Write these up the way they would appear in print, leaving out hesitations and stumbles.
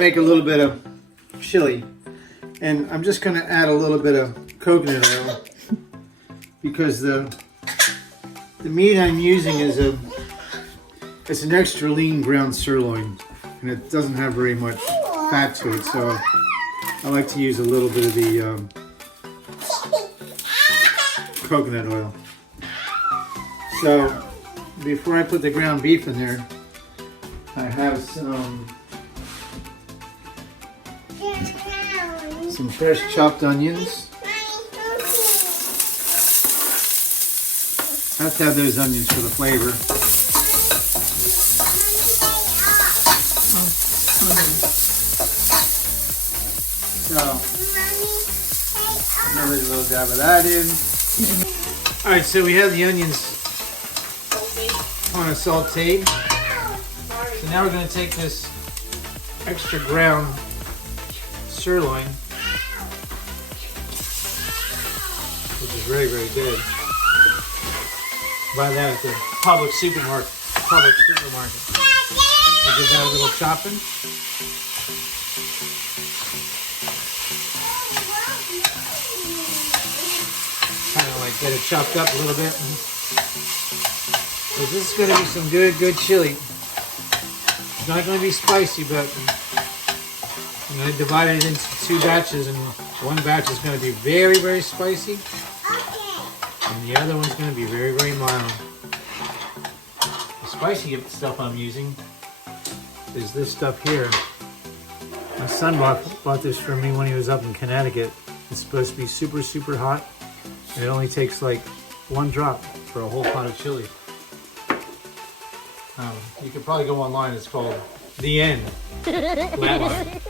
make a little bit of chili, and I'm just going to add a little bit of coconut oil because the meat I'm using is it's an extra lean ground sirloin, and it doesn't have very much fat to it, so I like to use a little bit of the coconut oil. So before I put the ground beef in there, I have some fresh chopped onions. I have to have those onions for the flavor. So, another little dab of that in. Alright, so we have the onions on a sauteed. So now we're going to take this extra ground sirloin, which is very, very good. Buy that at the public supermarket. We'll give that a little chopping. Kind of like get it chopped up a little bit. So this is going to be some good chili. It's not going to be spicy, but I'm going to divide it into 2 batches, and one batch is going to be very, very spicy, and the other one's going to be very, very mild. The spicy stuff I'm using is this stuff here. My son bought this for me when he was up in Connecticut. It's supposed to be super, super hot, and it only takes like 1 drop for a whole pot of chili. You could probably go online. It's called The End. Flatline.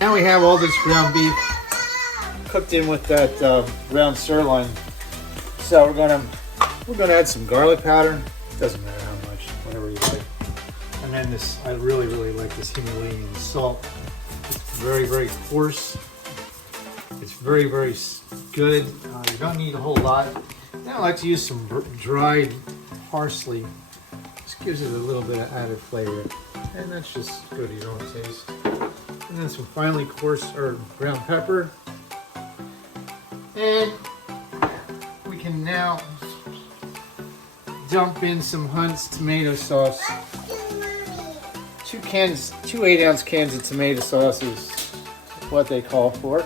Now we have all this ground beef cooked in with that ground sirloin. So we're gonna add some garlic powder. Doesn't matter how much, whatever you like. And then this, I really like this Himalayan salt. It's very, very coarse. It's very, very good. You don't need a whole lot. Then I like to use some dried parsley. Just gives it a little bit of added flavor. And that's just good to your own taste. And then some finely coarse or ground pepper. And we can now dump in some HuSbAnD tomato sauce. 2 8-ounce cans of tomato sauce is what they call for.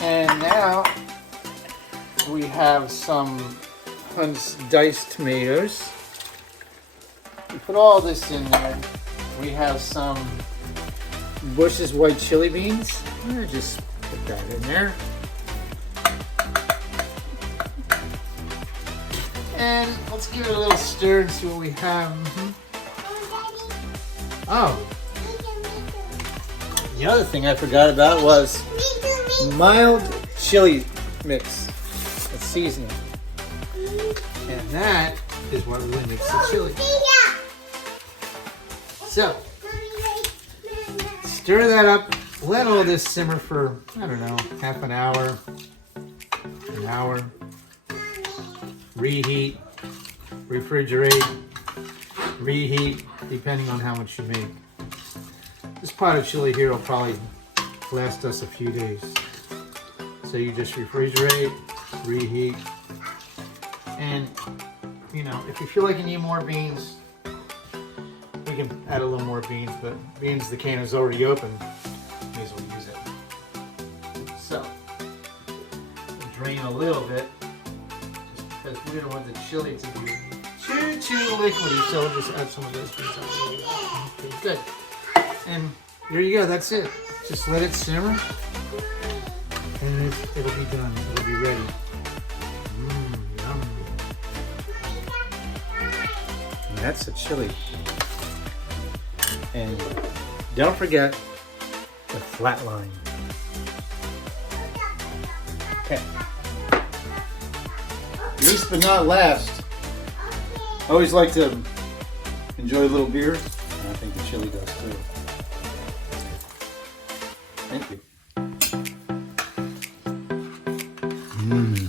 And now we have some HuSbAnD diced tomatoes. We put all this in there. We have some Bush's white chili beans. I'm gonna just put that in there. And let's give it a little stir and see what we have. Oh, the other thing I forgot about was mild chili mix. That's seasoning. And that is what really makes the chili. So, stir that up. Let all this simmer for, I don't know, half an hour, an hour. Reheat, refrigerate, reheat, depending on how much you make. This pot of chili here will probably last us a few days. So you just refrigerate, reheat, and you know, if you feel like you need more beans, we can add a little more beans, but beans the can is already open, may as well use it. So, drain a little bit, because we don't want the chili to be too liquidy, so we'll just add some of those beans on. Okay, good. And there you go, that's it. Just let it simmer, and it'll be done. It'll be ready. Yum. And that's a chili. And don't forget the flat line. Okay. Least but not last, I always like to enjoy a little beer, and I think the chili does too. Thank you. Mmm.